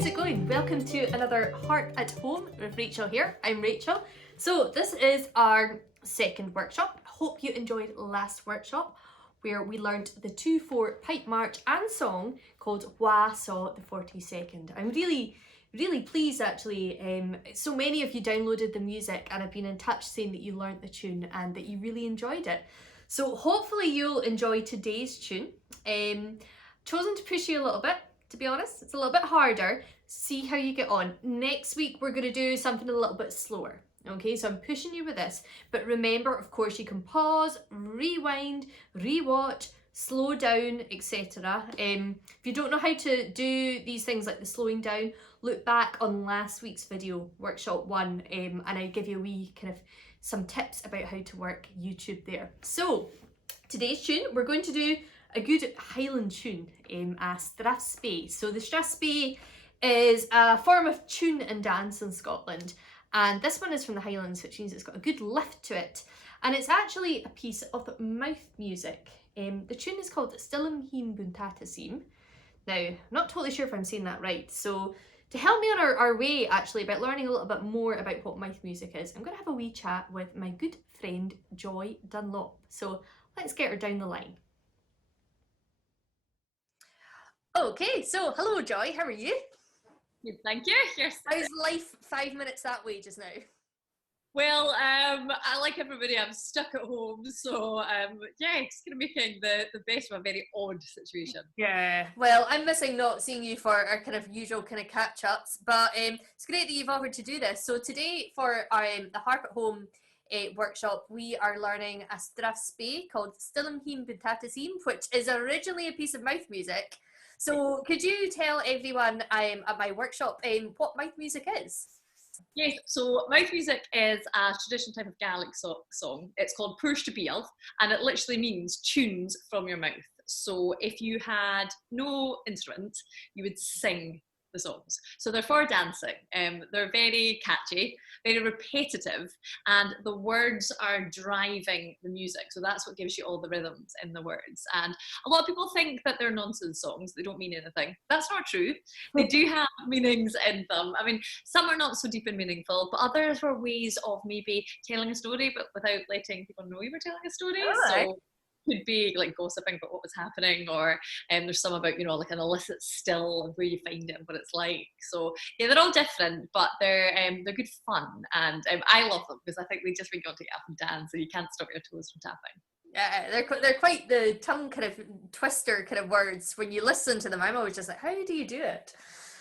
how's it going? Welcome to another Harp at Home with Rachel here. I'm Rachel. So this is our second workshop. Hope you enjoyed last workshop where we learned the 2/4 pipe march and song called Wha Saw the 42nd. I'm really pleased actually. So many of you downloaded the music and have been in touch saying that you learnt the tune and that you really enjoyed it. So hopefully you'll enjoy today's tune. Chosen to push you a little bit, to be honest. It's a little bit harder. See how you get on. Next week we're going to do something a little bit slower. Okay, so I'm pushing you with this. But remember, of course, you can pause, rewind, rewatch, slow down, etc. If you don't know how to do these things like the slowing down, look back on last week's video, workshop 1, and I give you a wee kind of some tips about how to work YouTube there. So today's tune, we're going to do a good Highland tune, a Strathspey. So the Strathspey is a form of tune and dance in Scotland, and this one is from the Highlands, which means it's got a good lift to it, and it's actually a piece of mouth music. The tune is called Leam Fhìn Buntàta. Now, I'm not totally sure if I'm saying that right, so to help me on our way actually about learning a little bit more about what mouth music is, I'm going to have a wee chat with my good friend Joy Dunlop. So let's get her down the line. Okay, so hello Joy, how are you? Good, thank you. How's life 5 minutes that way just now? Well, I like everybody, I'm stuck at home, so yeah, just kind of making the best of a very odd situation. Yeah. Well, I'm missing not seeing you for our kind of usual kind of catch-ups, but it's great that you've offered to do this. So today for the Harp at Home workshop, we are learning a Strathspey called Leam Fhìn Buntàta, which is originally a piece of mouth music. So could you tell everyone at my workshop what mouth music is? Yes, so mouth music is a traditional type of Gaelic song. It's called puirt-a-beul, and it literally means tunes from your mouth. So if you had no instrument, you would sing the songs. So they're for dancing. They're very catchy, very repetitive, and the words are driving the music. So that's what gives you all the rhythms in the words. And a lot of people think that they're nonsense songs. They don't mean anything. That's not true. They do have meanings in them. I mean, some are not so deep and meaningful, but others were ways of maybe telling a story, but without letting people know you were telling a story. Right. So could be like gossiping about what was happening, or there's some about, you know, like an illicit still and where you find it and what it's like. So yeah, they're all different, but they're good fun, and I love them because I think they just make you want to get up and dance, and you can't stop your toes from tapping. Yeah, they're quite the tongue kind of twister kind of words. When you listen to them, I'm always just like, how do you do it?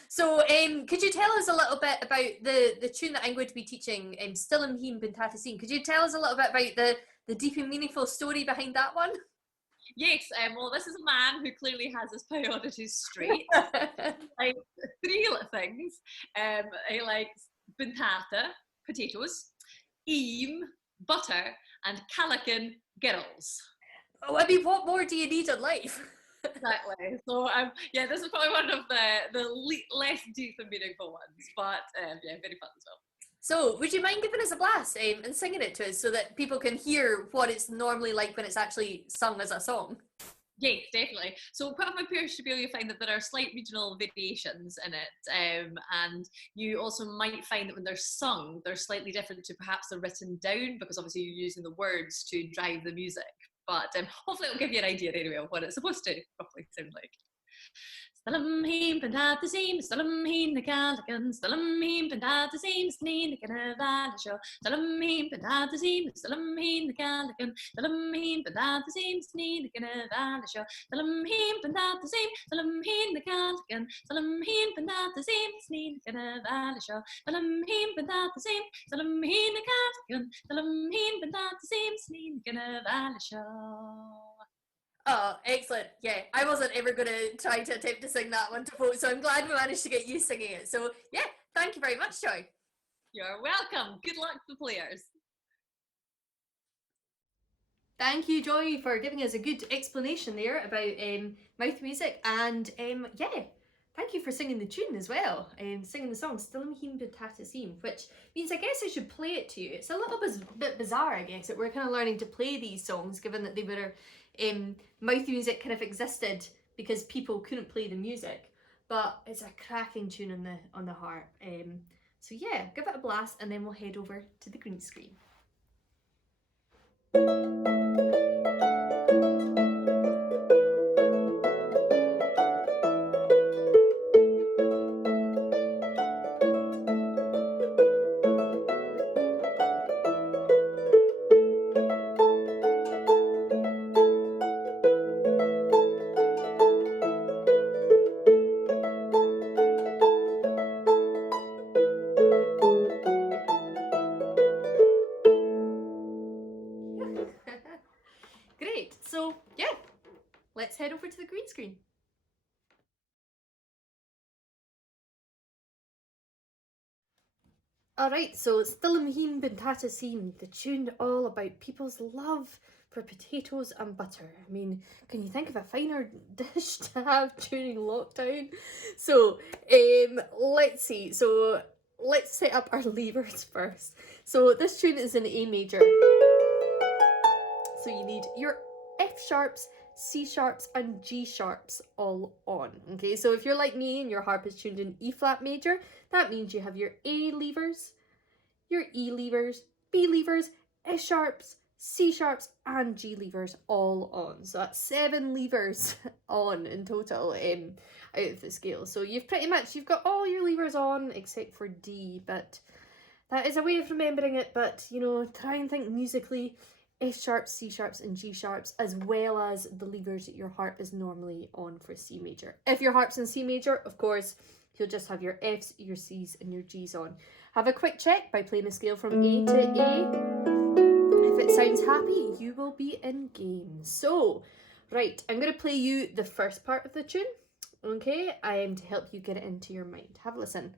So could you tell us a little bit about the tune that I'm going to be teaching, Leam Fhìn Buntàta? Could you tell us a little bit about the deep and meaningful story behind that one? Yes, well, this is a man who clearly has his priorities straight. Like 3 little things. He likes buntata, potatoes, butter, and calacan, girls. Oh, I mean, what more do you need in life? Exactly. So yeah, this is probably one of the less deep and meaningful ones, but yeah, very fun as well. So would you mind giving us a blast and singing it to us so that people can hear what it's normally like when it's actually sung as a song? Yes, definitely. So part of my puirt-a-beul, you find that there are slight regional variations in it, and you also might find that when they're sung, they're slightly different to perhaps they're written down, because obviously you're using the words to drive the music. But hopefully it'll give you an idea anyway of what it's supposed to roughly sound like. Leam Fhìn Buntàta, Leam Fhìn na Calacan, Leam Fhìn Buntàta, Sní na Canavallisho, Leam Fhìn Buntàta, Leam Fhìn na Calacan, Leam Fhìn Buntàta, Sní na Canavallisho, Leam Fhìn Buntàta, Leam Fhìn na Calacan, Leam Fhìn Buntàta, Sní na Canavallisho, Leam Fhìn Buntàta, Leam Fhìn na Calacan, Leam Fhìn Buntàta, Sní na Canavallisho. Oh, excellent. Yeah, I wasn't ever going to try to attempt to sing that one to folks, so I'm glad we managed to get you singing it. So yeah, thank you very much, Joy. You're welcome. Good luck to the players. Thank you, Joy, for giving us a good explanation there about mouth music, and yeah, thank you for singing the tune as well, singing the song Leam Fhìn Buntàta, which means I guess I should play it to you. It's a little bit bizarre, I guess, that we're kind of learning to play these songs, given that they were mouth music kind of existed because people couldn't play the music. but it's a cracking tune on the harp. So yeah, give it a blast and then we'll head over to the green screen. Great, so yeah, let's head over to the green screen. Alright, so it's the Leam Fhìn Buntàta scene, the tune all about people's love for potatoes and butter. I mean, can you think of a finer dish to have during lockdown? So, let's see. So, let's set up our levers first. So, this tune is in A major. So, you need your F sharps, C sharps and G sharps all on. Okay, so if you're like me and your harp is tuned in E flat major, that means you have your A levers, your E levers, B levers, S sharps, C sharps and G levers all on. So that's 7 levers on in total out of the scale. So you've got all your levers on except for D, but that is a way of remembering it. But you know, try and think musically. F sharps, C sharps and G sharps, as well as the levers that your harp is normally on for C major. If your harp's in C major, of course, you'll just have your Fs, your Cs and your Gs on. Have a quick check by playing a scale from A to A. If it sounds happy, you will be in game. So, right, I'm going to play you the first part of the tune, okay? I am to help you get it into your mind. Have a listen.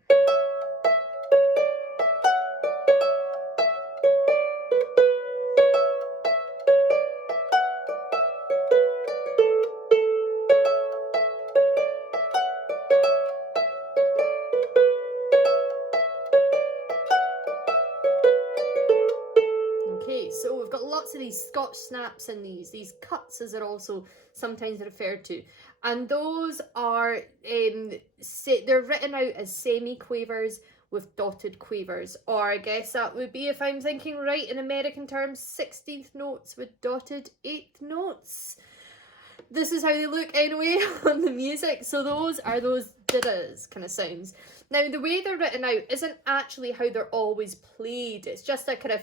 So we've got lots of these Scotch snaps and these cuts, as they're also sometimes referred to, and those are they're written out as semi-quavers with dotted quavers, or I guess that would be, if I'm thinking right in American terms, 16th notes with dotted 8th notes. This is how they look anyway on the music. So those are those da-das kind of sounds. Now the way they're written out isn't actually how they're always played. It's just a kind of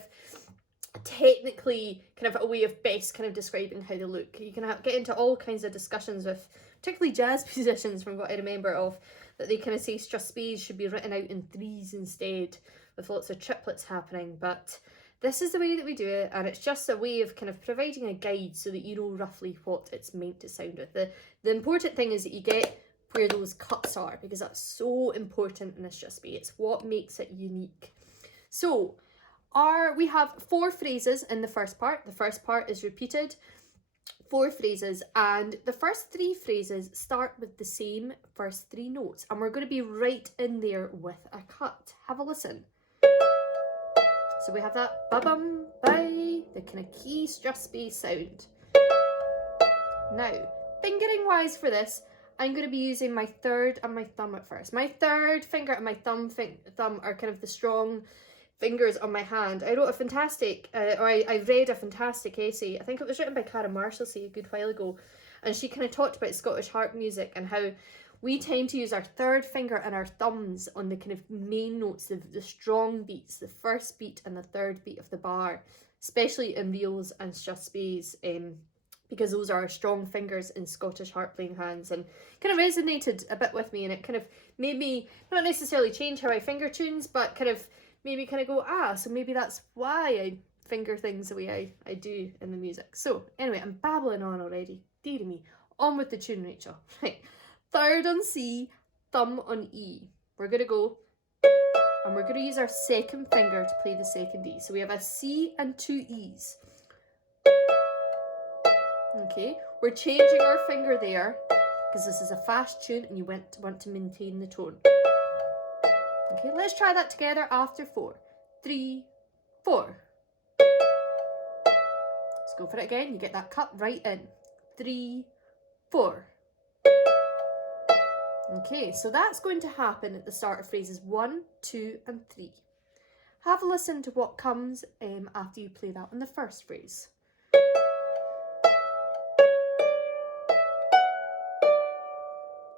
technically kind of a way of best kind of describing how they look. You can get into all kinds of discussions with particularly jazz musicians, from what I remember, of that they kind of say strathspeys should be written out in 3s instead, with lots of triplets happening. But this is the way that we do it, and it's just a way of kind of providing a guide so that you know roughly what it's meant to sound with. The important thing is that you get where those cuts are, because that's so important in a strathspey. It's what makes it unique. So we have 4 phrases in the first part. The first part is repeated, 4 phrases, and the first 3 phrases start with the same first 3 notes, and we're going to be right in there with a cut. Have a listen. So we have that ba-bum, bye, the kind of key strathspey sound. Now, fingering wise for this, I'm going to be using my third and my thumb at first. My third finger and my thumb are kind of the strong fingers on my hand. I wrote a fantastic, I read a fantastic essay, I think it was written by Cara Marshalsea a good while ago, and she kind of talked about Scottish harp music and how we tend to use our third finger and our thumbs on the kind of main notes, the strong beats, the first beat and the third beat of the bar, especially in reels and strathspeys, because those are our strong fingers in Scottish harp playing hands, and kind of resonated a bit with me, and it kind of made me not necessarily change how I finger tunes, but kind of made me kind of go, so maybe that's why I finger things the way I do in the music. So anyway, I'm babbling on already. Dear me. On with the tune, Rachel. Right. Third on C, thumb on E. We're going to go, and we're going to use our second finger to play the second E. So we have a C and 2 E's. Okay, we're changing our finger there because this is a fast tune and you want to maintain the tone. Okay, let's try that together after 4. 3, 4. Let's go for it again. You get that cut right in. 3, 4. Okay, so that's going to happen at the start of phrases 1, 2 and 3. Have a listen to what comes after you play that in the first phrase.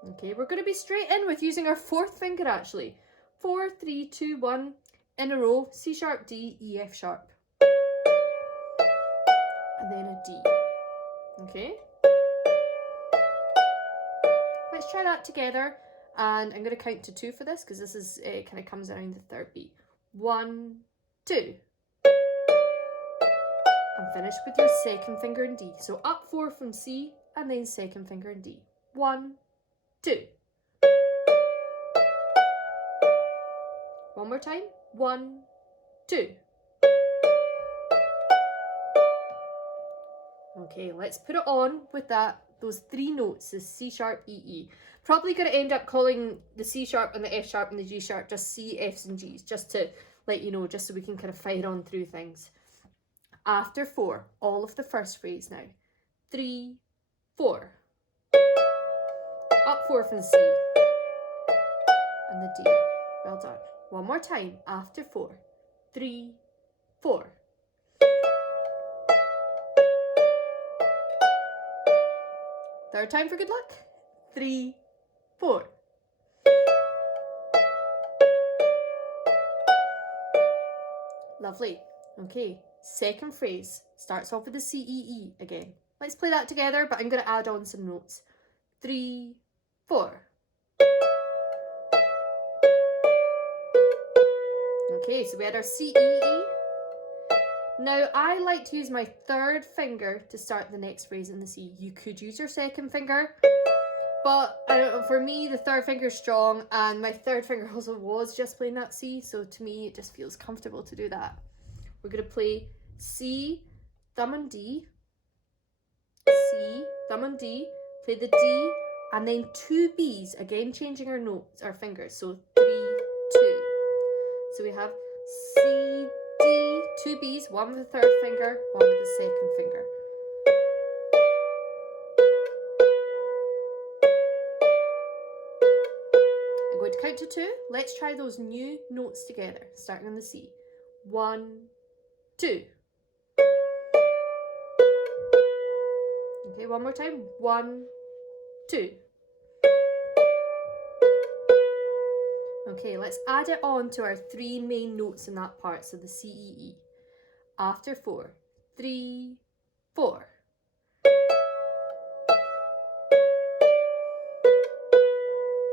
Okay, we're going to be straight in with using our fourth finger actually. 4, 3, 2, 1, in a row, C sharp, D, E, F sharp. And then a D. Okay? Let's try that together, and I'm going to count to 2 for this because this is kind of comes around the third beat. 1, 2. And finish with your second finger in D. So up 4 from C and then second finger in D. 1, 2. One more time. 1, 2. Okay, let's put it on with those 3 notes, the C sharp, E, E. Probably going to end up calling the C sharp and the F sharp and the G sharp just C, Fs and Gs, just to let you know, just so we can kind of fire on through things. After 4, all of the first phrase now. 3, 4. Up 4 from C and the D. Well done. One more time. After 4, 3, 4. Third time for good luck. 3, 4. Lovely. Okay, second phrase starts off with the C, E, E again. Let's play that together, but I'm going to add on some notes. 3, 4. Okay, so we had our C, E, E. Now, I like to use my third finger to start the next phrase in the C. You could use your second finger, but I don't know, for me, the third finger is strong, and my third finger also was just playing that C, so to me, it just feels comfortable to do that. We're going to play C, thumb and D, C, thumb and D, play the D, and then 2 Bs, again changing our notes, our fingers, so 3, 2. So we have C, D, 2 Bs, one with the third finger, one with the second finger. I'm going to count to 2. Let's try those new notes together, starting on the C. 1, 2. Okay, one more time. 1, 2. Okay, let's add it on to our 3 main notes in that part, so the C, E, E. After 4, 3, 4.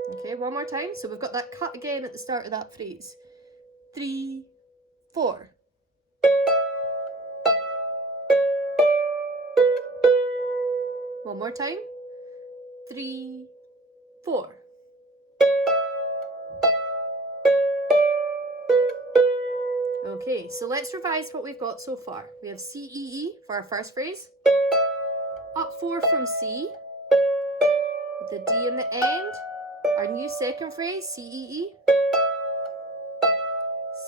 Okay, one more time. So we've got that cut again at the start of that phrase. 3, 4. One more time. 3, 4. Okay, so let's revise what we've got so far. We have C, E, E for our first phrase. Up 4 from C, with the D in the end. Our new second phrase, C, E, E.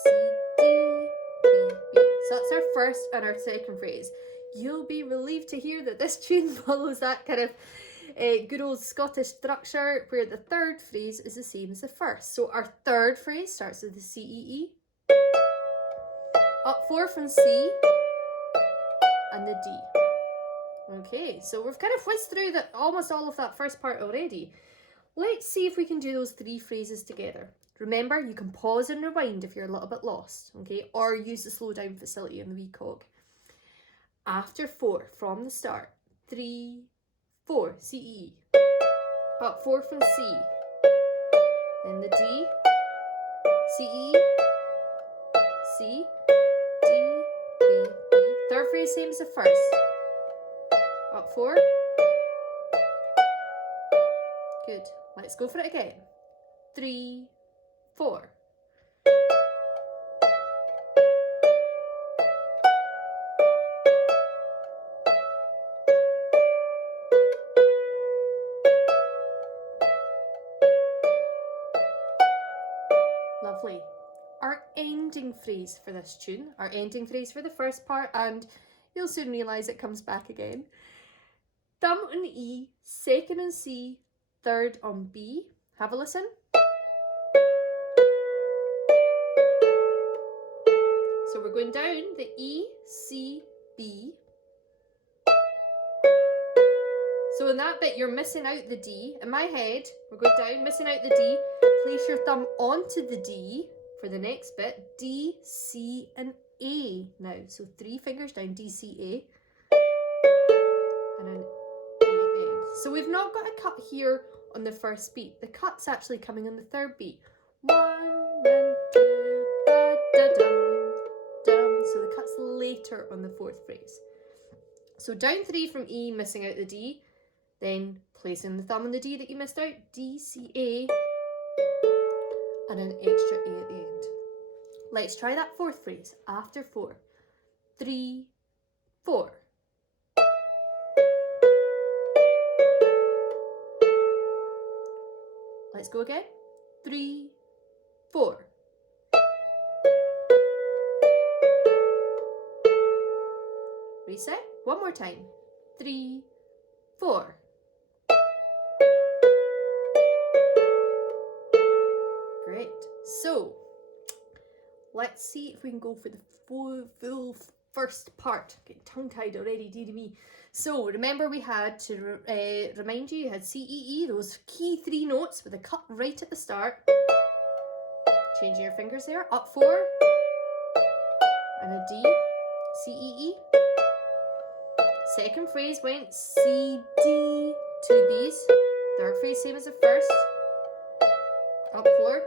C, D, B, B. So that's our first and our second phrase. You'll be relieved to hear that this tune follows that kind of good old Scottish structure where the third phrase is the same as the first. So our third phrase starts with the C, E, E. Up 4 from C and the D. Okay, so we've kind of whizzed through almost all of that first part already. Let's see if we can do those 3 phrases together. Remember, you can pause and rewind if you're a little bit lost, okay? Or use the slow down facility in the wee cog. After 4, from the start, 3, 4, C, E. Up 4 from C, then the D, C, E, C, D, B, B. Third phrase, same as the first. Up 4. Good. Let's go for it again. 3, 4. Lovely. Our ending phrase for this tune, our ending phrase for the first part, and you'll soon realise it comes back again. Thumb on E, second on C, third on B. Have a listen. So we're going down the E, C, B. So in that bit, you're missing out the D. In my head, we're going down, missing out the D. Place your thumb onto the D for the next bit. D, C, and A now. So 3 fingers down, D, C, A. And an A at the end. So we've not got a cut here on the first beat. The cut's actually coming on the third beat. 1 and 2, da, da, dum, dum. So the cut's later on the fourth phrase. So down 3 from E, missing out the D. Then placing the thumb on the D that you missed out, D, C, A, and an extra A at the end. Let's try that fourth phrase, after 4. 3, 4. Let's go again. 3, 4. Reset. One more time. 3, 4. Great. So let's see if we can go for the full first part. Getting tongue-tied already, dear me. So remember, we had to remind you had C, E, E, those key 3 notes with a cut right at the start. Changing your fingers there. Up 4 and a D. C, E, E. Second phrase went C, D, 2 Bs. Third phrase same as the first. Up 4.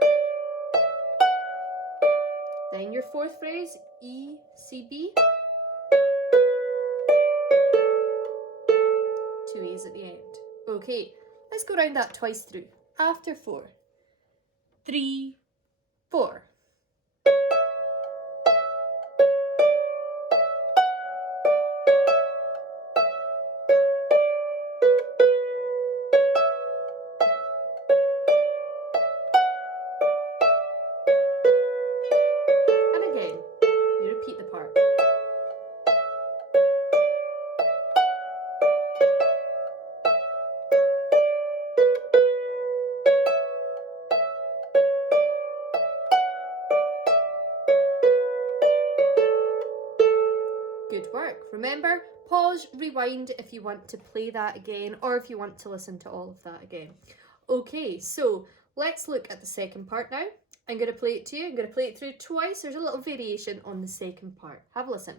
Then your fourth phrase, E, C, B. 2 A's at the end. Okay, let's go round that twice through. After 4. 3, 4. Good work. Remember, pause, rewind if you want to play that again or if you want to listen to all of that again. Okay, so let's look at the second part now. I'm going to play it to you. I'm going to play it through twice. There's a little variation on the second part. Have a listen.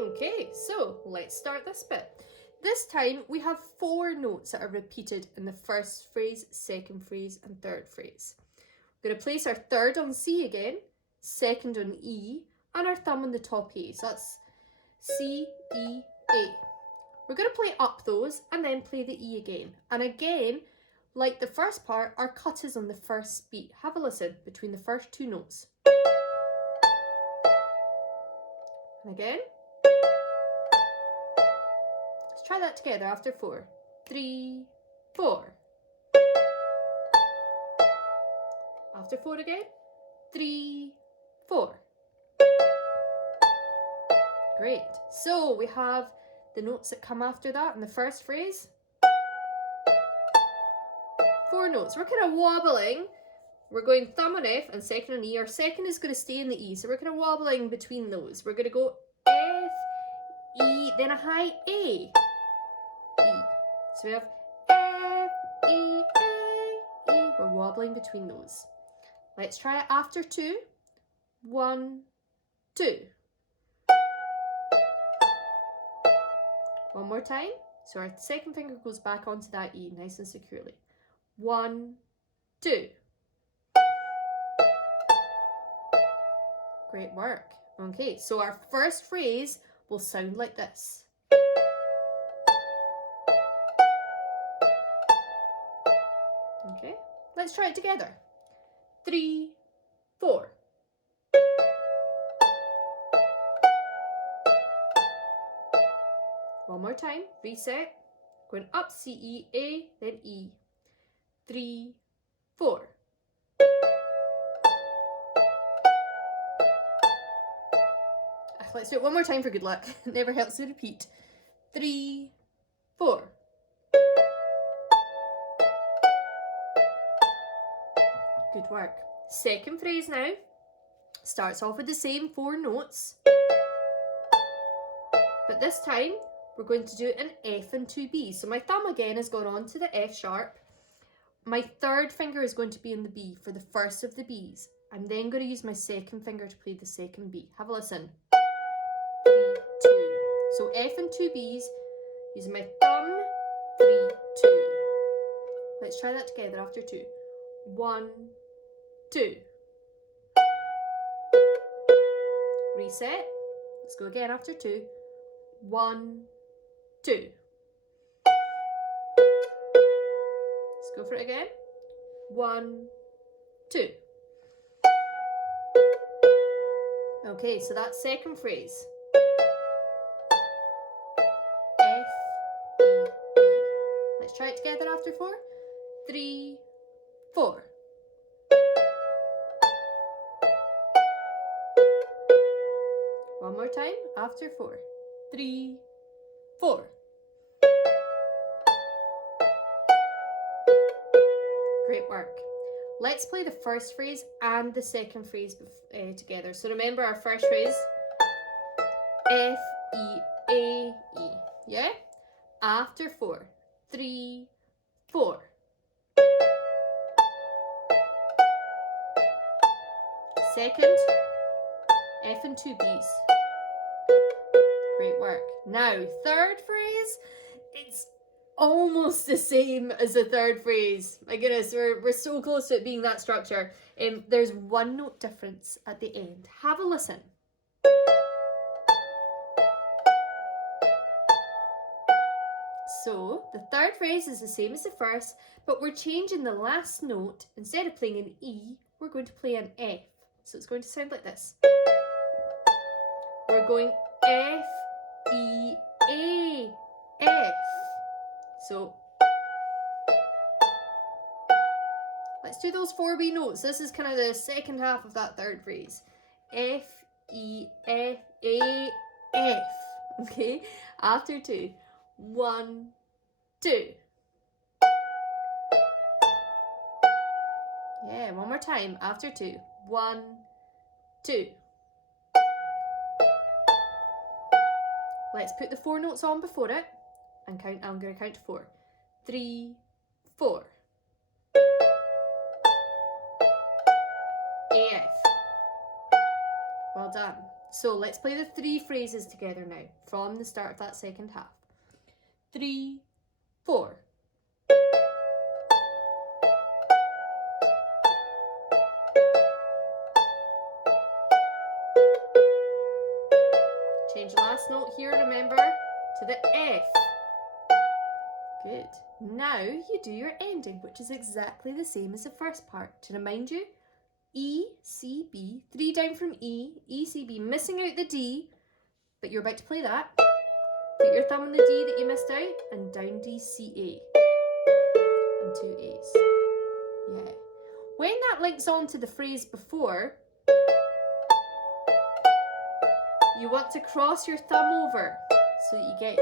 Okay, so let's start this bit. This time we have 4 notes that are repeated in the first phrase, second phrase, and third phrase. We're going to place our third on C again, second on E, and our thumb on the top A. So that's C, E, A. We're going to play up those and then play the E again. And again, like the first part, our cut is on the first beat. Have a listen between the first 2 notes. And again. Try that together after 4. 3, 4. After 4 again. 3, 4. Great. So we have the notes that come after that in the first phrase. 4 notes. We're kind of wobbling. We're going thumb on F and second on E. Our second is going to stay in the E. So we're kind of wobbling between those. We're going to go F, E, then a high A. So we have F, E, A, E. We're wobbling between those. Let's try it after 2. 1, 2. One more time. So our second finger goes back onto that E nice and securely. 1, 2. Great work. Okay, so our first phrase will sound like this. Okay, let's try it together. 3, 4. One more time, reset. Going up, C, E, A, then E. 3, 4. Let's do it one more time for good luck. It never helps to repeat. 3, 4. Good work. Second phrase now. Starts off with the same 4 notes. But this time, we're going to do an F and 2 B's. So my thumb again has gone on to the F sharp. My third finger is going to be in the B for the first of the B's. I'm then going to use my second finger to play the second B. Have a listen. 3, 2. So F and 2 B's, using my thumb, 3, 2. Let's try that together after 2. 1, 2. Reset. Let's go again after 2. 1, 2. Let's go for it again. 1, 2. Okay, so that's second phrase. F, E, E. Let's try it together after 4. 3, 4. One more time after 4. 3, 4. Great work. Let's play the first phrase and the second phrase together. So remember our first phrase, F, E, A, E. Yeah? After 4. 3, 4. Second, F and 2 B's. Great work. Now, third phrase, it's almost the same as the third phrase. My goodness, we're so close to it being that structure. There's one note difference at the end. Have a listen. So, the third phrase is the same as the first, but we're changing the last note. Instead of playing an E, we're going to play an F. So it's going to sound like this. We're going F, E, A, F. So let's do those 4B notes. This is kind of the second half of that third phrase. F, E, F, A, F. Okay, after 2. 1, 2. Yeah, one more time after 2. 1, 2. Let's put the 4 notes on before it and count. I'm going to count to 4. 3, 4. AF. Well done. So let's play the 3 phrases together now from the start of that second half. 3, 4. Change the last note here, remember, to the F. Good. Now you do your ending, which is exactly the same as the first part. To remind you, E, C, B, 3 down from E, E, C, B, missing out the D, but you're about to play that. Put your thumb on the D that you missed out, and down D, C, A. And 2 A's. Yeah. When that links on to the phrase before, you want to cross your thumb over so that you get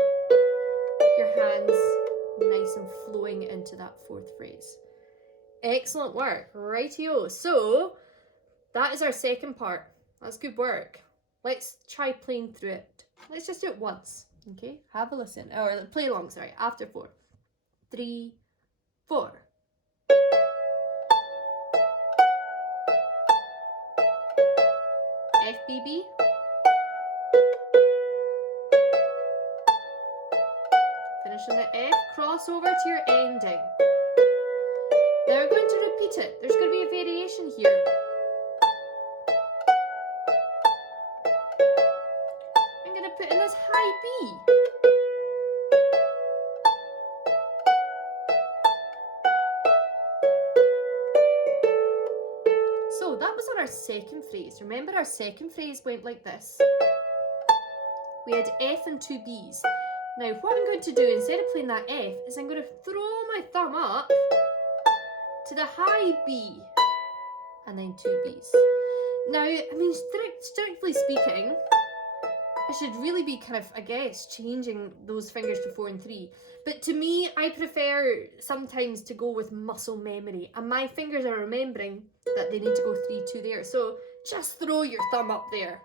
your hands nice and flowing into that 4th phrase. Excellent work. Rightio. So that is our second part. That's good work. Let's try playing through it. Let's just do it once. Okay, have a listen. Or play along, sorry, after 4. 3, 4. FBB. Finish on the F, cross over to your ending. Now we're going to repeat it. There's going to be a variation here. I'm going to put in this high B. So that was on our second phrase. Remember our second phrase went like this. We had F and 2 B's. Now what I'm going to do instead of playing that F is I'm going to throw my thumb up to the high B and then 2 Bs. Now, I mean, strictly speaking, I should really be kind of, I guess, changing those fingers to 4 and 3. But to me, I prefer sometimes to go with muscle memory. And my fingers are remembering that they need to go 3, 2 there. So just throw your thumb up there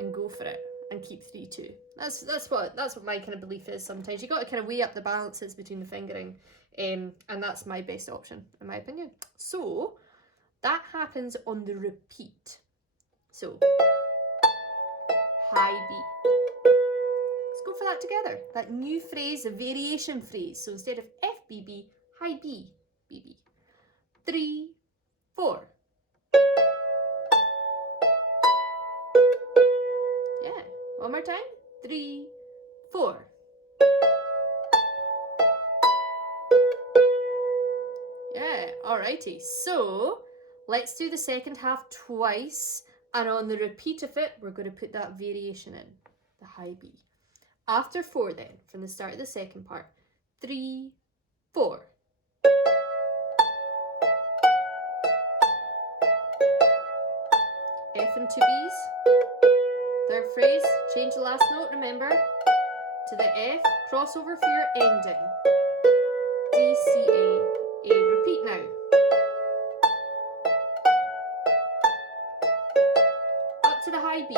and go for it and keep 3, 2. That's what my kind of belief is sometimes. You got to kind of weigh up the balances between the fingering. And that's my best option, in my opinion. So that happens on the repeat. So high B. Let's go for that together. That new phrase, a variation phrase. So instead of FBB, high B, BB. 3, 4. Yeah, one more time. 3, 4. Yeah, alrighty. So let's do the second half twice. And on the repeat of it, we're going to put that variation in, the high B. After 4 then, from the start of the second part, 3, 4. F and 2 Bs. Third phrase, change the last note, remember, to the F, crossover for your ending. D, C, A, A. Repeat now. Up to the high B.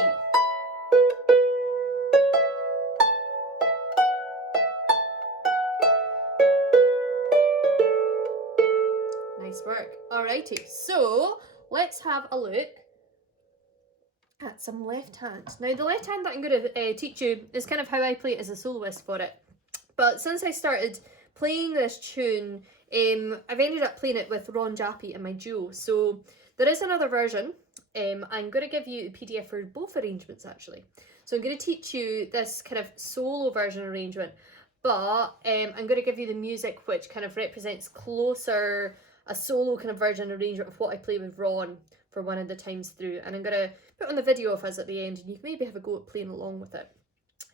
Nice work. Alrighty, so let's have a look at some left hand. Now the left hand that I'm going to teach you is kind of how I play it as a soloist for it. But since I started playing this tune, I've ended up playing it with Ron Jappy in my duo. So there is another version. I'm going to give you the PDF for both arrangements actually. So I'm going to teach you this kind of solo version arrangement, but I'm going to give you the music which kind of represents closer a solo kind of version arrangement of what I play with Ron for one of the times through, and I'm going to put on the video of us at the end and you can maybe have a go at playing along with it.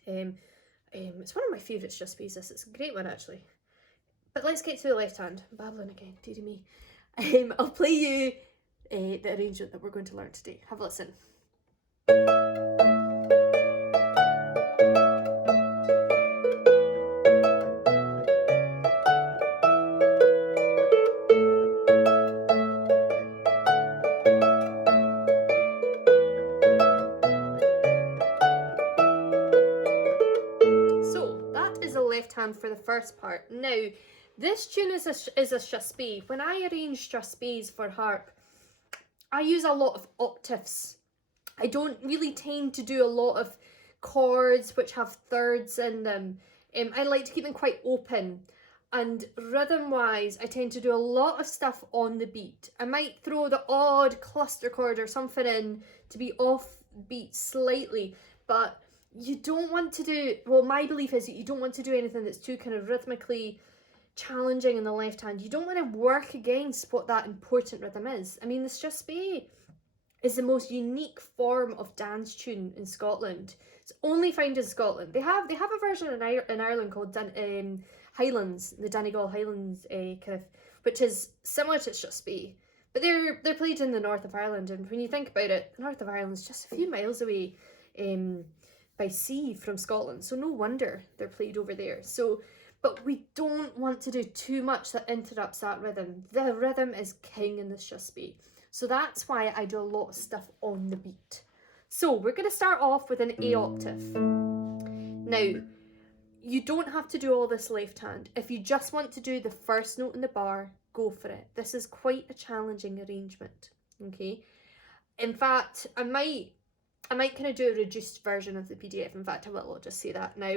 It's one of my favourite Strathspeys, this. It's a great one actually. But let's get to the left hand. I'm babbling again, dearie me. I'll play you the arrangement that we're going to learn today. Have a listen. Hand for the first part. Now this tune is a Strathspey. When I arrange Strathspeys for harp, I use a lot of octaves. I don't really tend to do a lot of chords which have thirds in them. I like to keep them quite open, and rhythm wise I tend to do a lot of stuff on the beat. I might throw the odd cluster chord or something in to be off beat slightly, but you don't want to do, well, my belief is that you don't want to do anything that's too kind of rhythmically challenging in the left hand. You don't want to work against what that important rhythm is. I mean, the Strathspey is the most unique form of dance tune in Scotland. It's only found in Scotland. They have a version in Ireland called Highlands, the Donegal Highlands kind of, which is similar to Strathspey, but they're played in the north of Ireland. And when you think about it, the north of Ireland is just a few miles away by sea from Scotland, so no wonder they're played over there. So, but we don't want to do too much that interrupts that rhythm. The rhythm is king in the Strathspey, so that's why I do a lot of stuff on the beat. So we're going to start off with an A octave. Now, you don't have to do all this left hand. If you just want to do the first note in the bar, go for it. This is quite a challenging arrangement, okay? In fact, I might kind of do a reduced version of the PDF. In fact, I will. I'll just say that now.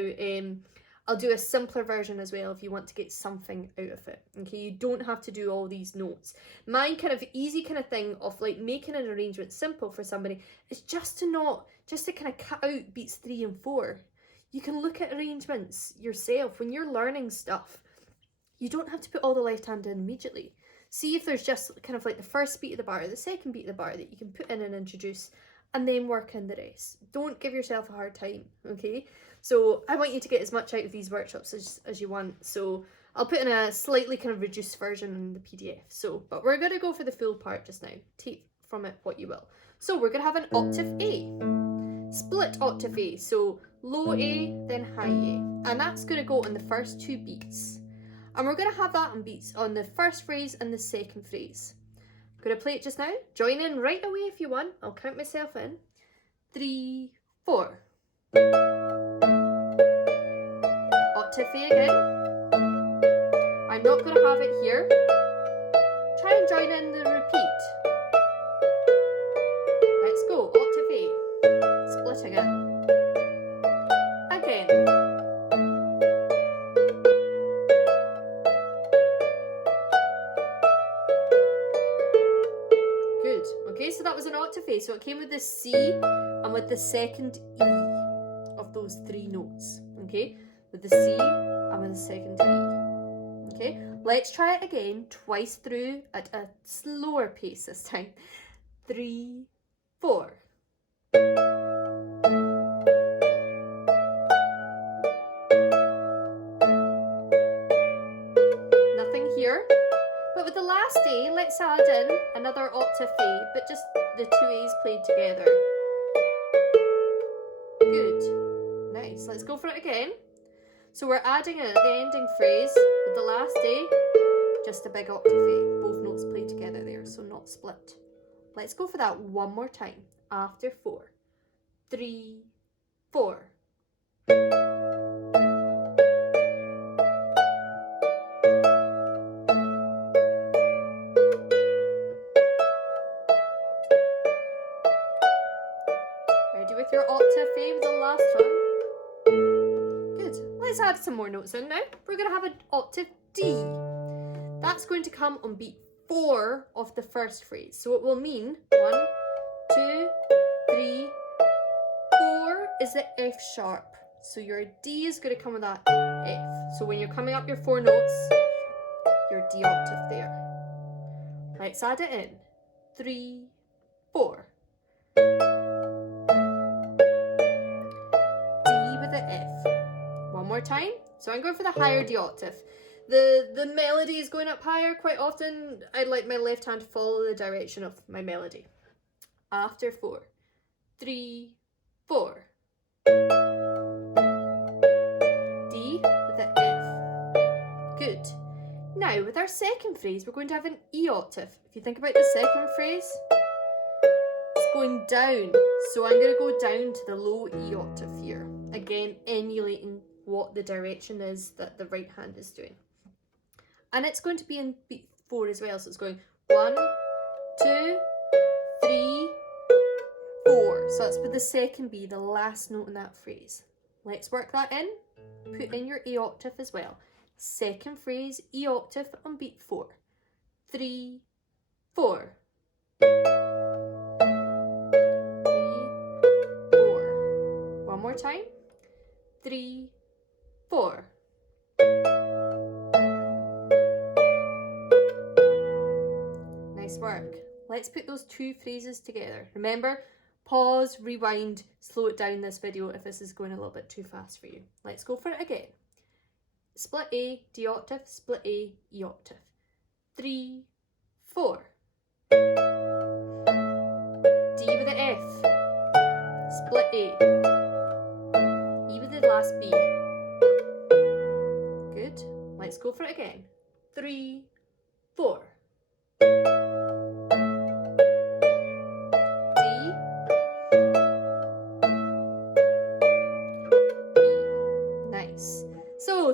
I'll do a simpler version as well if you want to get something out of it. Okay, you don't have to do all these notes. My kind of easy kind of thing of like making an arrangement simple for somebody is just to kind of cut out beats 3 and 4. You can look at arrangements yourself when you're learning stuff. You don't have to put all the left hand in immediately. See if there's just kind of like the first beat of the bar or the second beat of the bar that you can put in and introduce, and then work in the rest. Don't give yourself a hard time, okay? So I want you to get as much out of these workshops as you want. So I'll put in a slightly kind of reduced version in the PDF. So, but we're going to go for the full part just now. Take from it what you will. So we're going to have an octave A. Split octave A. So low A, then high A. And that's going to go on the first 2 beats. And we're going to have that on beats on the first phrase and the second phrase. I'm going to play it just now. Join in right away if you want. I'll count myself in. 3, 4. Octave A again. I'm not going to have it here. Try and join in the repeat. Let's go. Octave A. Split again. Again. Good. Okay, so that was an octave A. So it came with the C and with the second E of those 3 notes. Okay, with the C and with the second E. Okay, let's try it again twice through at a slower pace this time. 3, 4. Nothing here. But with the last A, let's add in another octave A, but just the 2 A's played together. Good. Nice. Let's go for it again. So we're adding in at the ending phrase with the last A, just a big octave A. Both notes played together there, so not split. Let's go for that one more time. After 4. 3, 4. Ready with your octave A with the last one? Let's add some more notes in now. We're going to have an octave D. That's going to come on beat 4 of the first phrase. So it will mean 1, 2, 3, 4 is the F sharp. So your D is going to come with that F. So when you're coming up your 4 notes, your D octave there. Let's add it in. 3, 4. D with the F. One more time. So I'm going for the higher D octave. The melody is going up higher. Quite often I'd like my left hand to follow the direction of my melody. After 4. 3, 4. D with the F. Good. Now with our second phrase we're going to have an E octave. If you think about the second phrase, it's going down. So I'm going to go down to the low E octave here. Again, emulating what the direction is that the right hand is doing. And it's going to be in beat 4 as well. So it's going 1, 2, 3, 4. So that's with the second B, the last note in that phrase. Let's work that in. Put in your E octave as well. Second phrase, E octave on beat 4. 3, 4. 3, 4. One more time. 3, 4. Nice work. Let's put those 2 phrases together. Remember, pause, rewind, slow it down this video if this is going a little bit too fast for you. Let's go for it again. Split A, D octave, split A, E octave. 3, 4. D with the F. Split A. E with the last B. Good. Let's go for it again. 3, 4.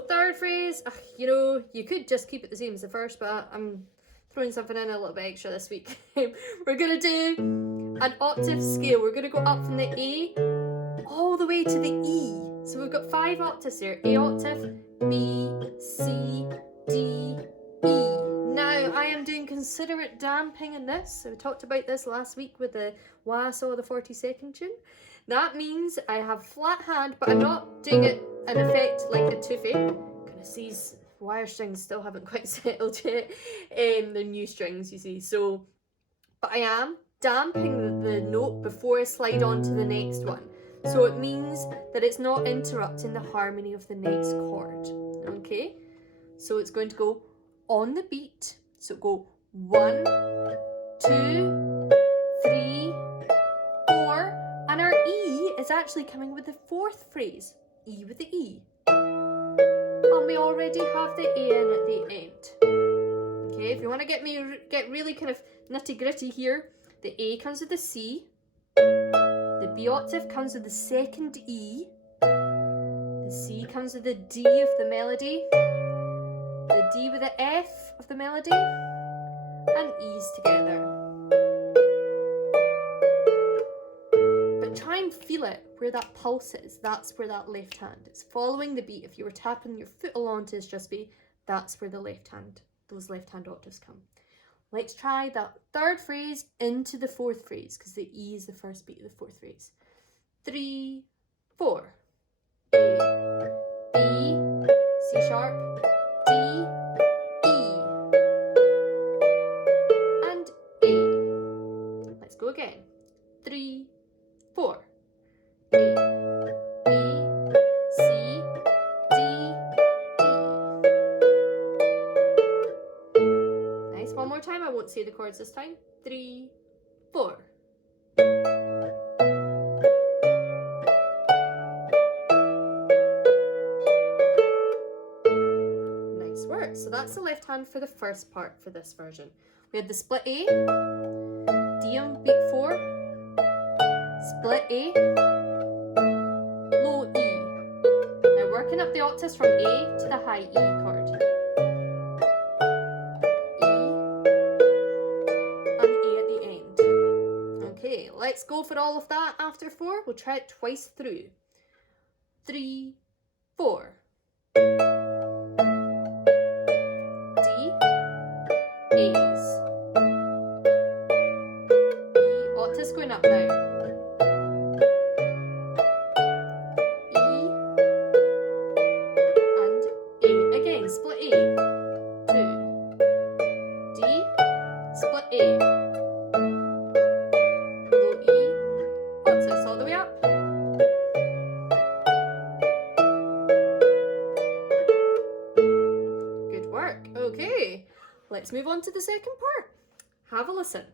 Third phrase, you know, you could just keep it the same as the first, but I'm throwing something in a little bit extra this week. We're going to do an octave scale. We're going to go up from the A all the way to the E. So we've got 5 octaves here. A octave, B, C, D, E. Now I am doing considerate damping in this. So we talked about this last week with the Wah Saw the 42nd tune. That means I have flat hand, but I'm not doing it in effect like a toofy. Because these wire strings still haven't quite settled yet. They're new strings, you see. So, but I am damping the note before I slide on to the next one. So it means that it's not interrupting the harmony of the next chord. Okay? So it's going to go on the beat. So go 1, 2, 3, 4. And our E is actually coming with the fourth phrase. E with the E. And we already have the A in at the end. Okay, if you want to get really kind of nitty gritty here, the A comes with the C, the B octave comes with the second E, the C comes with the D of the melody, the D with the F of the melody, and E's together. But try and feel it where that pulse is. That's where that left hand is following the beat. If you were tapping your foot along to Strathspey, that's where the left hand, those left hand octaves come. Let's try that third phrase into the fourth phrase, because the E is the first beat of the fourth phrase. 3, 4. A, B, C sharp, D, E, and A. Let's go again. 3, 4. A, B, C, D, E. Nice. One more time. I won't say the chords this time. 3, 4. Nice work. So that's the left hand for the first part for this version. We had the split A, D on beat 4, split A, low E. Now working up the octaves from A to the high E chord. E and A at the end. Okay, let's go for all of that after 4. We'll try it twice through. 3, 4. D, A's. E, octaves going up now. Split A, 2, D, split A, low E, octaves all the way up, good work. Okay, let's move on to the second part. Have a listen.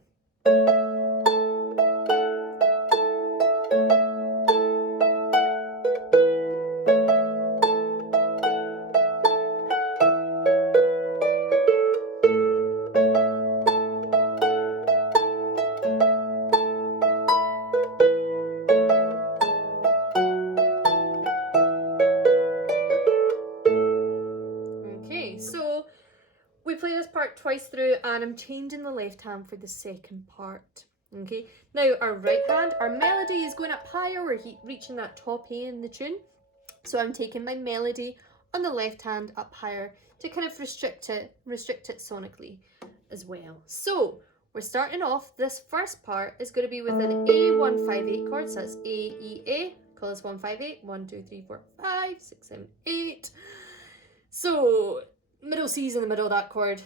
Twice through, and I'm changing the left hand for the second part. Okay, now our right hand, our melody is going up higher, we're reaching that top A in the tune, so I'm taking my melody on the left hand up higher to kind of restrict it sonically as well. So we're starting off, this first part is going to be with an A158 chord, so that's A, E, A, call this 158, 1, 2, 3, 4, 5, 6, 7, 8. So middle C's in the middle of that chord.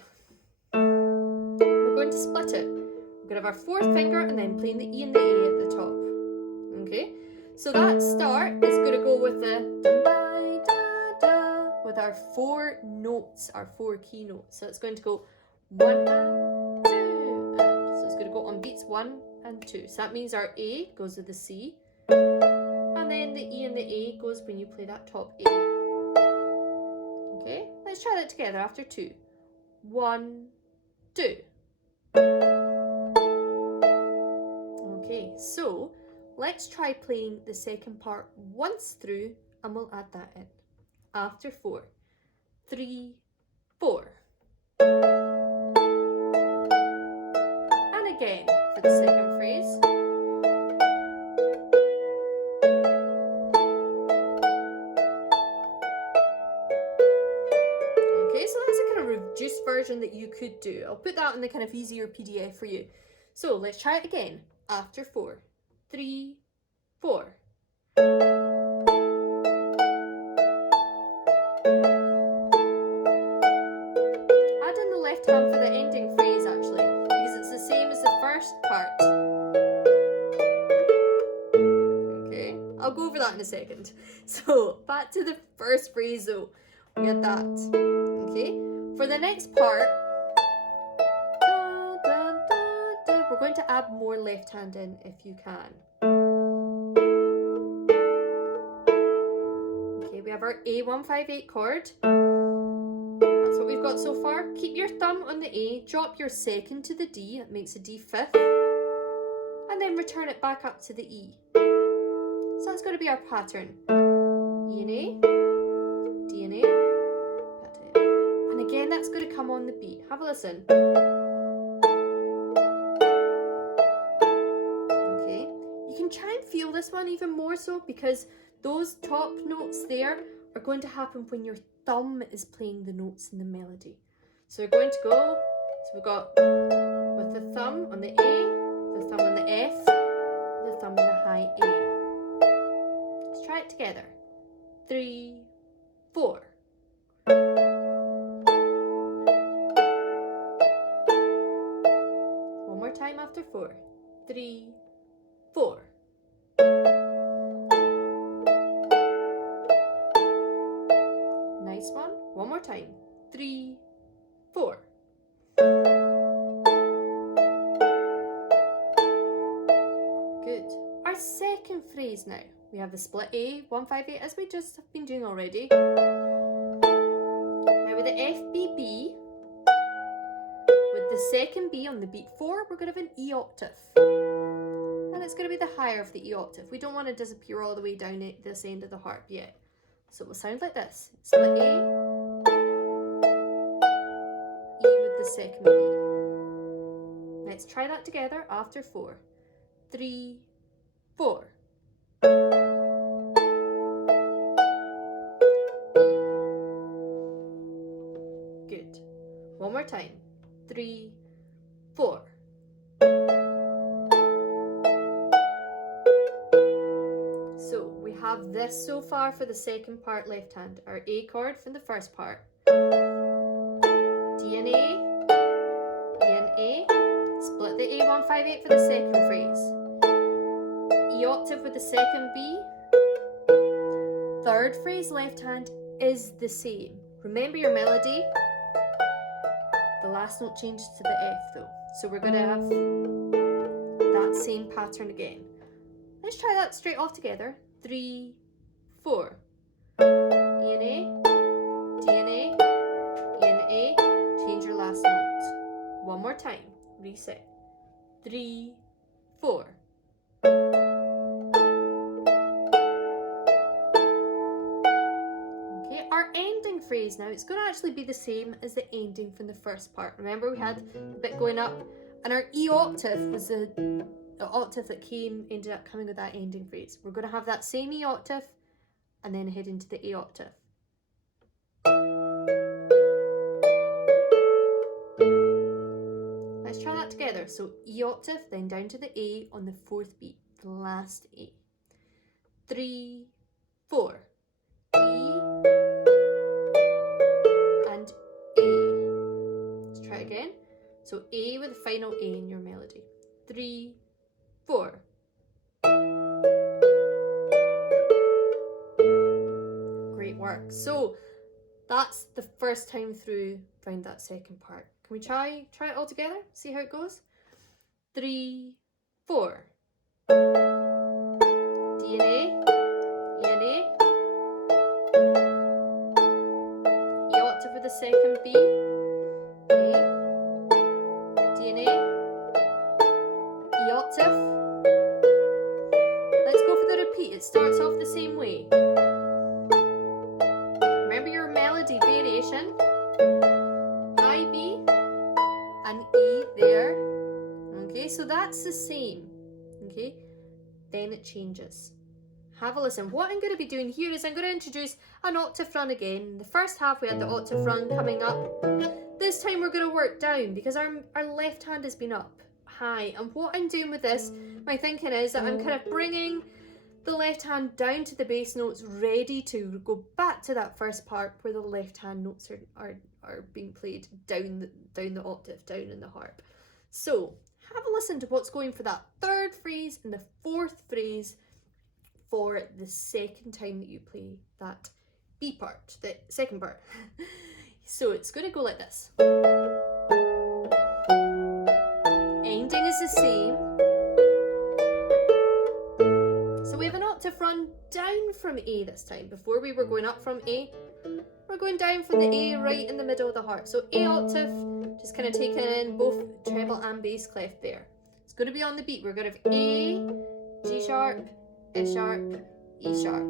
We're going to split it. We're going to have our fourth finger and then playing the E and the A at the top. Okay, so that start is going to go with the da, da, with our 4 notes, our 4 key notes. So it's going to go 1 and 2 and. So it's going to go on beats 1 and 2. So that means our A goes with the C, and then the E and the A goes when you play that top A. Okay, let's try that together after 2. 1, 2. Okay, so let's try playing the second part once through and we'll add that in. After 4. 3, 4. And again for the second phrase. Reduced version that you could do. I'll put that in the kind of easier PDF for you. So let's try it again. After 4. 3, 4. Add in the left hand for the ending phrase actually, because it's the same as the first part. Okay, I'll that in a second. So back to the first phrase though. We had that. Okay. For the next part, we're going to add more left hand in if you can. Okay, we have our A158 chord. That's what we've got so far. Keep your thumb on the A, drop your second to the D, that makes a D fifth, and then return it back up to the E. So that's going to be our pattern. E and A, D and A, and again that's going to come on the beat. Have a listen. Okay, you can try and feel this one even more so, because those top notes there are going to happen when your thumb is playing the notes in the melody. So we're going to go, so we've got with the thumb on the A, the thumb on the F, the thumb on the high A. Let's try it together. 3, 4. One more time after 4. 3, 4. Nice one. One more time. 3, 4. Good. Our second phrase now. We have the split A, 158, as we just have been doing already. Now with the FBB, with the second B on the beat 4, we're going to have an E octave. And it's going to be the higher of the E octave. We don't want to disappear all the way down at this end of the harp yet. So it will sound like this. Split A, E with the second B. Let's try that together after 4. 3, 4. Good. One more time. 3, 4. So we have this so far for the second part left hand. Our A chord from the first part. D and A, E and A. Split the A158 for the second phrase. E octave with the second B. Third phrase left hand is the same. Remember your melody. The last note changes to the F though. So we're going to have that same pattern again. Let's try that straight off together. 3, 4. E and A, D and A, E and A. Change your last note. One more time. Reset. 3, 4. Okay, our ending phrase now, it's going to actually be the same as the ending from the first part. Remember we had a bit going up, and our E octave was the octave that ended up coming with that ending phrase. We're going to have that same E octave and then head into the A octave. Let's try that together. So E octave, then down to the A on the fourth beat, the last A. 3, 4. E and A. Let's try it again. So A with the final A in your melody. 3, 4. Great work. So that's the first time through round that second part. Can we try it all together? See how it goes? 3, 4. D and A, E and A. E octave with the second B. A, D and A. E octave. Let's go for the repeat. It starts off the same way. Remember your melody variation. High B and E there. Okay, so that's the same. Okay, then it changes. Have a listen. What I'm going to be doing here is I'm going to introduce an octave run again. In the first half we had the octave run coming up. This time we're going to work down because our left hand has been up high. And what I'm doing with this, my thinking is that I'm kind of bringing the left hand down to the bass notes, ready to go back to that first part where the left hand notes are being played down the octave, down in the harp. So have a listen to what's going for that third phrase and the fourth phrase for the second time that you play that B part, the second part. So it's going to go like this. Ending is the same. So we have an octave run down from A this time. Before we were going up from A, we're going down from the A right in the middle of the harp. So A octave, just kind of taking in both treble and bass clef there. It's going to be on the beat. We're going to have A, G sharp, F sharp, E sharp.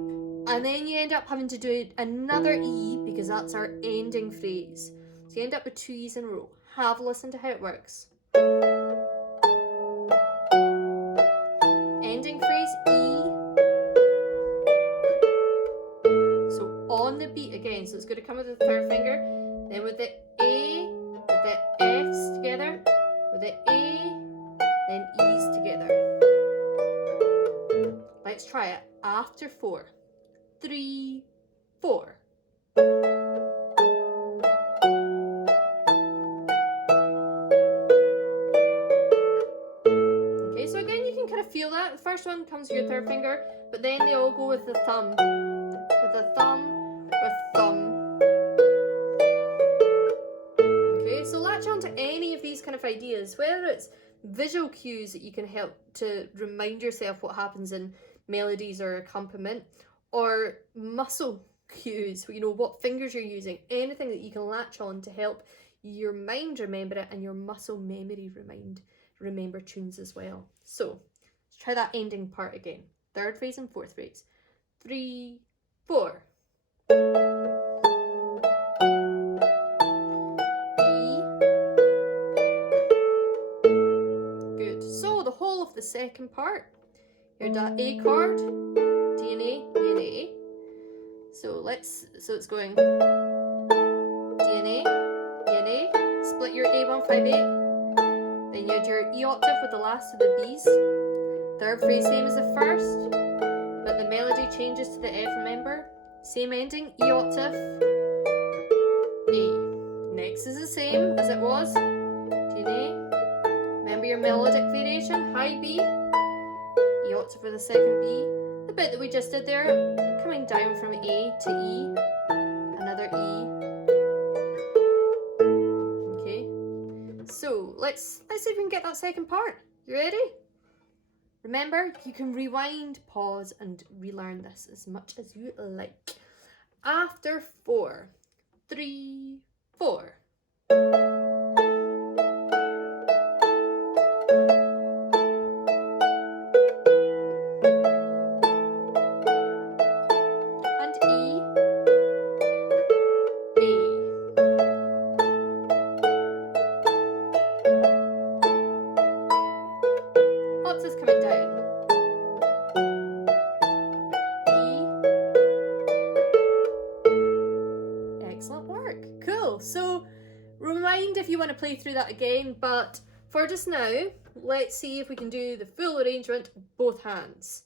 And then you end up having to do another E because that's our ending phrase. So you end up with 2 E's in a row. Have a listen to how it works. Ending phrase E. So on the beat again. So it's going to come with the third finger. Then with the A, with the F's together. With the A, then E's together. Let's try it. After 4. 3, 4. Okay, so again you can kind of feel that. The first one comes with your third finger, but then they all go with the thumb. With the thumb, with thumb. Okay, so latch on to any of these kind of ideas, whether it's visual cues that you can help to remind yourself what happens in melodies or accompaniment, or muscle cues, you know, what fingers you're using, anything that you can latch on to help your mind remember it and your muscle memory remember tunes as well. So let's try that ending part again. Third phrase and fourth phrase. 3, 4. E. Good. So the whole of the second part, you're that A chord, D and A, E and A. So it's going D and A, E and A. Split your A158. Then you had your E octave with the last of the B's. Third phrase same as the first, but the melody changes to the F, remember? Same ending, E octave, A. Next is the same as it was, D and A. Remember your melodic variation, high B, E octave for the second B. The bit that we just did there, coming down from A to E, another E. Okay, so let's see if we can get that second part. You ready? Remember, you can rewind, pause, and relearn this as much as you like. After 4, 3, 4. If you want to play through that again, but for just now, let's see if we can do the full arrangement both hands.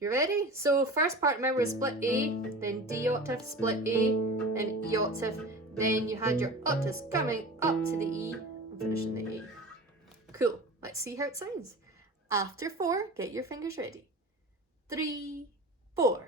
You ready? So first part, remember, is split A, then D octave, split A, then E octave, then you had your octaves coming up to the E and finishing the A. Cool, let's see how it sounds. After 4, get your fingers ready. 3, 4.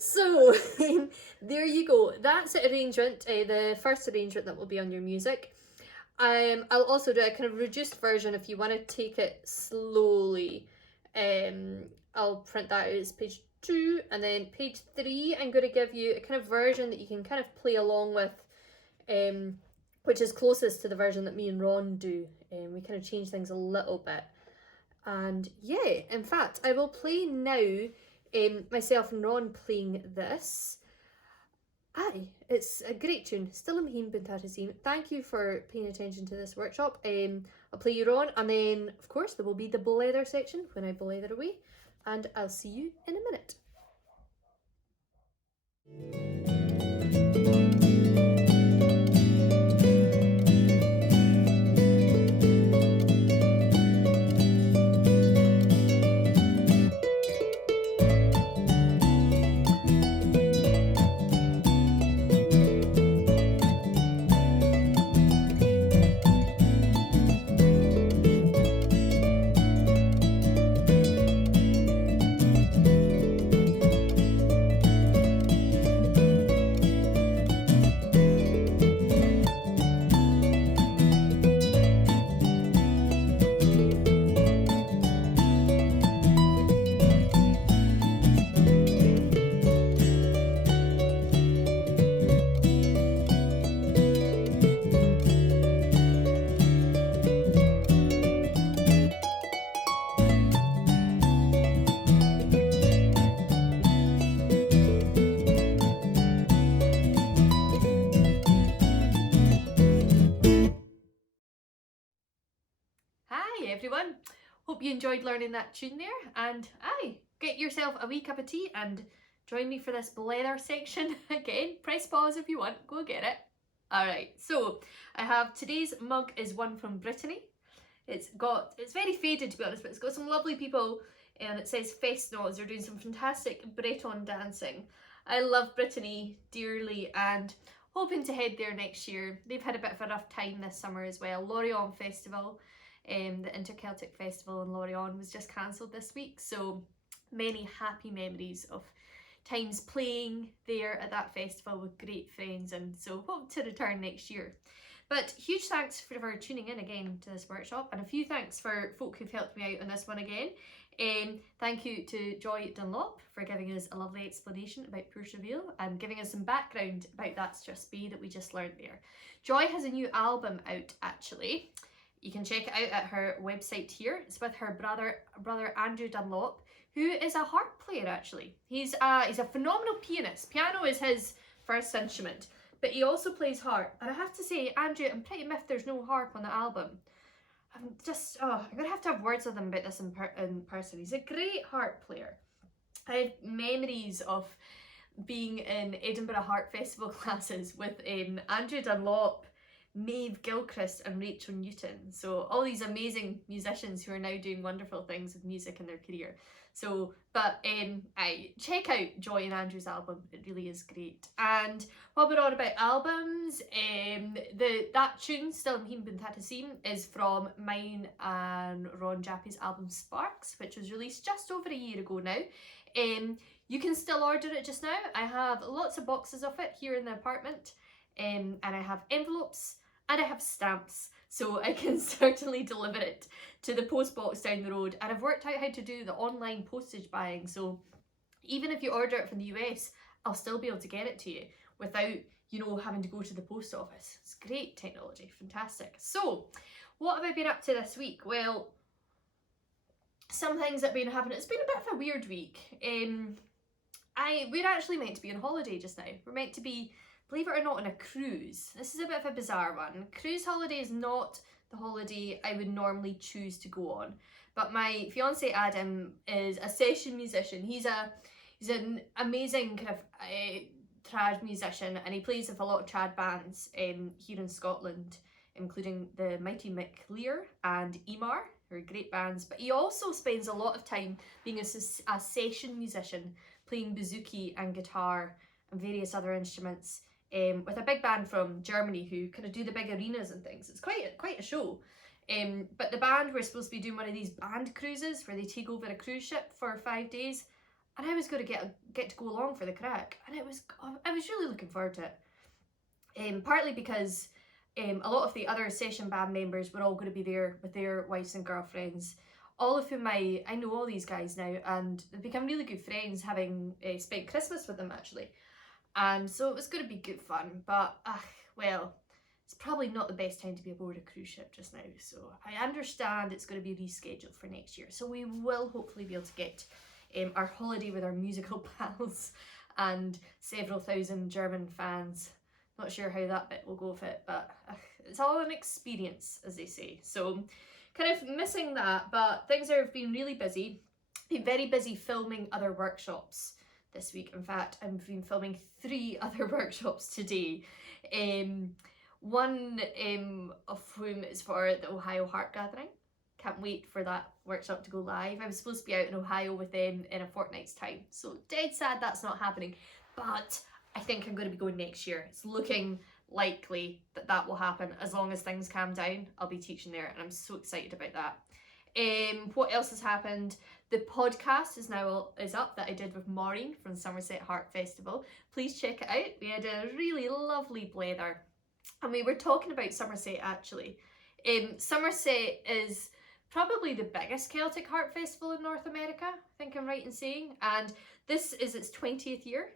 So there you go, that's the arrangement, the first arrangement that will be on your music. I'll also do a kind of reduced version if you want to take it slowly. I'll print that out as page 2, and then page 3 I'm going to give you a kind of version that you can kind of play along with, which is closest to the version that me and Ron do. We kind of change things a little bit. And yeah, in fact, I will play now, myself and Ron playing this. Aye, it's a great tune. Still Leam Fhìn Buntàta. Thank you for paying attention to this workshop. I'll play you Ron, and then of course there will be the blether section when I blether away, and I'll see you in a minute. Hi everyone, hope you enjoyed learning that tune there, and aye, get yourself a wee cup of tea and join me for this blether section again. Press pause if you want, go get it. Alright, so I have today's mug is one from Brittany. It's very faded to be honest, but it's got some lovely people, and it says Festnoz. They're doing some fantastic Breton dancing. I love Brittany dearly and hoping to head there next year. They've had a bit of a rough time this summer as well. Lorient Festival, the Inter-Celtic Festival in Lorient was just cancelled this week, so many happy memories of times playing there at that festival with great friends, and so hope to return next year. But huge thanks for tuning in again to this workshop, and a few thanks for folk who've helped me out on this one again. Thank you to Joy Dunlop for giving us a lovely explanation about puirt-a-beul and giving us some background about that Strathspey that we just learned there. Joy has a new album out actually. You can check it out at her website here. It's with her brother Andrew Dunlop, who is a harp player actually. He's a phenomenal pianist. Piano is his first instrument, but he also plays harp. And I have to say, Andrew, I'm pretty miffed there's no harp on the album. I'm gonna have to have words with him about this in person. He's a great harp player. I have memories of being in Edinburgh Harp Festival classes with Andrew Dunlop, Maeve Gilchrist and Rachel Newton. So all these amazing musicians who are now doing wonderful things with music in their career. So, but I check out Joy and Andrew's album. It really is great. And while we're on about albums, that tune, Still Leam Fhìn Buntàta, is from mine and Ron Jappy's album Sparks, which was released just over a year ago now. You can still order it just now. I have lots of boxes of it here in the apartment, and I have envelopes and I have stamps, so I can certainly deliver it to the post box down the road. And I've worked out how to do the online postage buying, so even if you order it from the US, I'll still be able to get it to you without, you know, having to go to the post office. It's great technology, fantastic. So what have I been up to this week? Well, some things that have been happening. It's been a bit of a weird week. We're actually meant to be on holiday just now. We're meant to be, believe it or not, on a cruise. This is a bit of a bizarre one. Cruise holiday is not the holiday I would normally choose to go on. But my fiance Adam is a session musician. He's an amazing kind of trad musician, and he plays with a lot of trad bands here in Scotland, including the Mighty McLear and Emar, who are great bands. But he also spends a lot of time being a session musician, playing bouzouki and guitar and various other instruments, with a big band from Germany who kind of do the big arenas and things. It's quite a show. But the band were supposed to be doing one of these band cruises where they take over a cruise ship for 5 days, and I was going to get to go along for the crack, and I was really looking forward to it. Partly because a lot of the other session band members were all going to be there with their wives and girlfriends, all of whom I know all these guys now, and they've become really good friends, having spent Christmas with them actually. And so it was going to be good fun, but well, it's probably not the best time to be aboard a cruise ship just now. So I understand it's going to be rescheduled for next year. So we will hopefully be able to get our holiday with our musical pals and several thousand German fans. Not sure how that bit will go with it, but it's all an experience, as they say. So kind of missing that, but things have been really busy. Been very busy filming other workshops this week. In fact, I've been filming 3 other workshops today. One of whom is for the Ohio Harp Gathering. Can't wait for that workshop to go live. I'm supposed to be out in Ohio with them in a fortnight's time. So dead sad that's not happening. But I think I'm going to be going next year. It's looking likely that that will happen. As long as things calm down, I'll be teaching there, and I'm so excited about that. What else has happened? The podcast is up that I did with Maureen from Somerset Harp Festival. Please check it out. We had a really lovely blether, and we were talking about Somerset actually. Somerset is probably the biggest Celtic harp festival in North America, I think I'm right in saying, and this is its 20th year,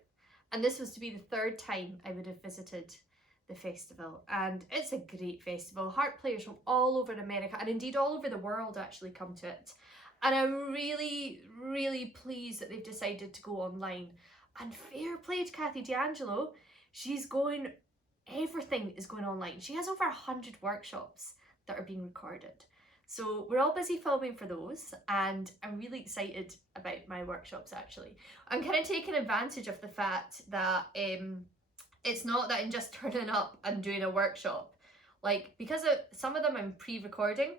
and this was to be the 3rd time I would have visited the festival, and it's a great festival. Harp players from all over America, and indeed all over the world, actually come to it, and I'm really pleased that they've decided to go online. And fair play to Kathy D'Angelo, everything is going online. She has over 100 workshops that are being recorded. So we're all busy filming for those, and I'm really excited about my workshops actually. I'm kind of taking advantage of the fact that it's not that I'm just turning up and doing a workshop. Like, because some of them I'm pre-recording,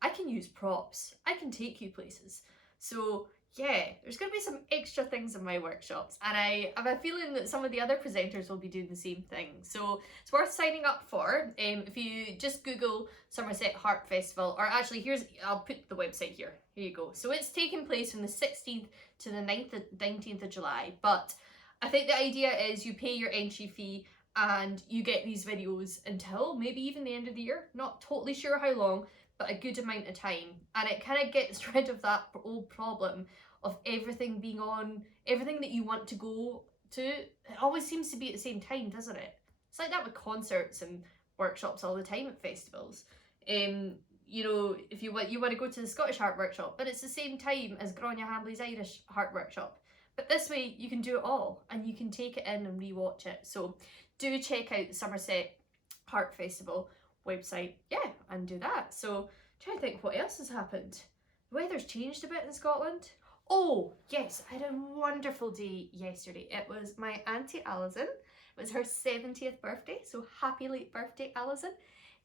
I can use props. I can take you places. So yeah, there's going to be some extra things in my workshops, and I have a feeling that some of the other presenters will be doing the same thing. So it's worth signing up for. If you just Google Somerset Harp Festival, or actually I'll put the website here. Here you go. So it's taking place from the 16th to the 19th of July, but I think the idea is you pay your entry fee and you get these videos until maybe even the end of the year. Not totally sure how long, but a good amount of time, and it kind of gets rid of that old problem of everything being on, everything that you want to go to, it always seems to be at the same time, doesn't it? It's like that with concerts and workshops all the time at festivals. You know, if you want to go to the Scottish Harp Workshop, but it's the same time as Grania Hambley's Irish Harp Workshop. But this way you can do it all, and you can take it in and re-watch it. So do check out the Somerset Harp Festival website, yeah, and do that. So trying to think what else has happened. The weather's changed a bit in Scotland. Oh yes, I had a wonderful day yesterday. It was my Auntie Alison. It was her 70th birthday, so happy late birthday, Alison.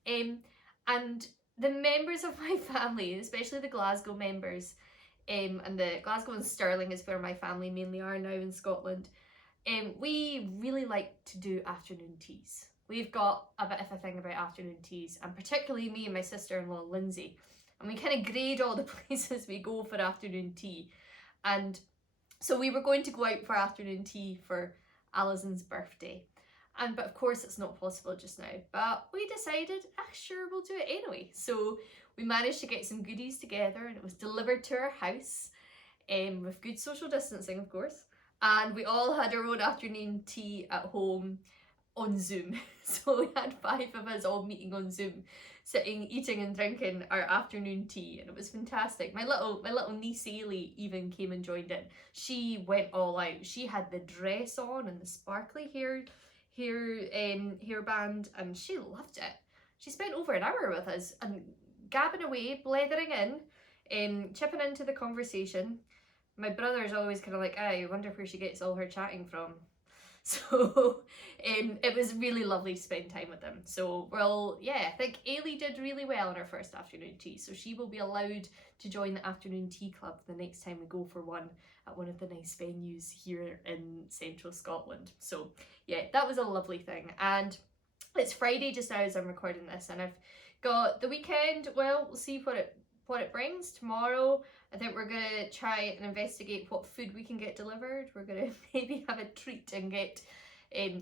And the members of my family, especially the Glasgow members, and the Glasgow and Stirling is where my family mainly are now in Scotland, we really like to do afternoon teas. We've got a bit of a thing about afternoon teas, and particularly me and my sister-in-law Lindsay, and we kind of grade all the places we go for afternoon tea. And so we were going to go out for afternoon tea for Alison's birthday, but of course it's not possible just now, but we decided, sure, we'll do it anyway. So we managed to get some goodies together, and it was delivered to our house, with good social distancing of course, and we all had our own afternoon tea at home on Zoom. So we had 5 of us all meeting on Zoom, sitting, eating and drinking our afternoon tea, and it was fantastic. My little niece Ailey even came and joined in. She went all out. She had the dress on and the sparkly hairband, and she loved it. She spent over an hour with us and gabbing away, blethering in, chipping into the conversation. My brother's always kind of like, I wonder where she gets all her chatting from. So it was really lovely to spend time with them. So I think Ailey did really well on her first afternoon tea, so she will be allowed to join the afternoon tea club the next time we go for one at one of the nice venues here in central Scotland. So yeah, that was a lovely thing. And it's Friday just now as I'm recording this, and I've got the weekend. Well, we'll see what it brings. Tomorrow I think we're gonna try and investigate what food we can get delivered. We're gonna maybe have a treat and get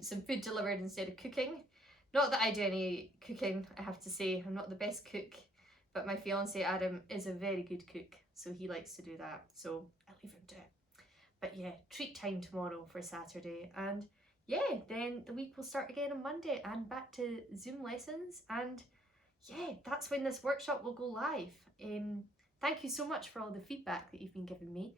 some food delivered instead of cooking. Not that I do any cooking, I have to say. I'm not the best cook, but my fiance Adam is a very good cook. so he likes to do that, so I'll leave him to it. But yeah, treat time tomorrow for Saturday, and yeah, then the week will start again on Monday and back to Zoom lessons, and yeah, that's when this workshop will go live. Thank you so much for all the feedback that you've been giving me.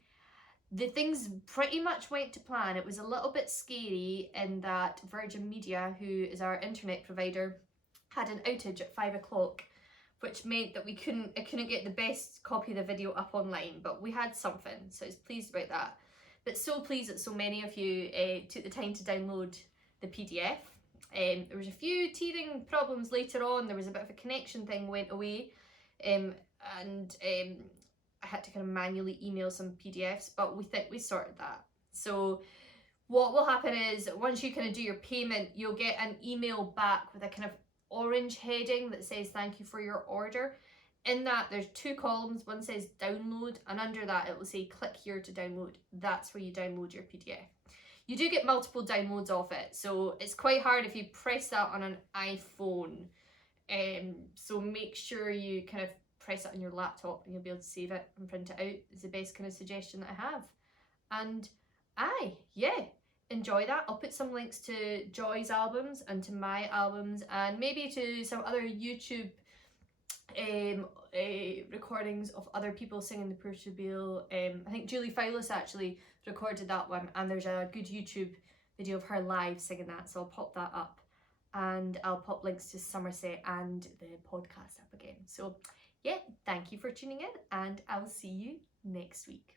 The things pretty much went to plan. It was a little bit scary in that Virgin Media, who is our internet provider, had an outage at 5 o'clock, which meant that I couldn't get the best copy of the video up online, but we had something, so I was pleased about that. But so pleased that so many of you took the time to download the PDF. There was a few teething problems later on. There was a bit of a connection thing went away, and I had to kind of manually email some PDFs, but we think we sorted that. So what will happen is once you kind of do your payment, you'll get an email back with a kind of orange heading that says thank you for your order. In that, there's 2 columns. One says download, and under that it will say click here to download. That's where you download your PDF. You do get multiple downloads of it, so it's quite hard if you press that on an iPhone. So make sure you kind of press it on your laptop and you'll be able to save it and print it out. Is the best kind of suggestion that I have. And yeah, enjoy that. I'll put some links to Joy's albums and to my albums, and maybe to some other YouTube recordings of other people singing the puirt-a-beul. I think Julie Fowlis actually recorded that one, and there's a good YouTube video of her live singing that, so I'll pop that up, and I'll pop links to Somerset and the podcast up again. So yeah, thank you for tuning in, and I'll see you next week.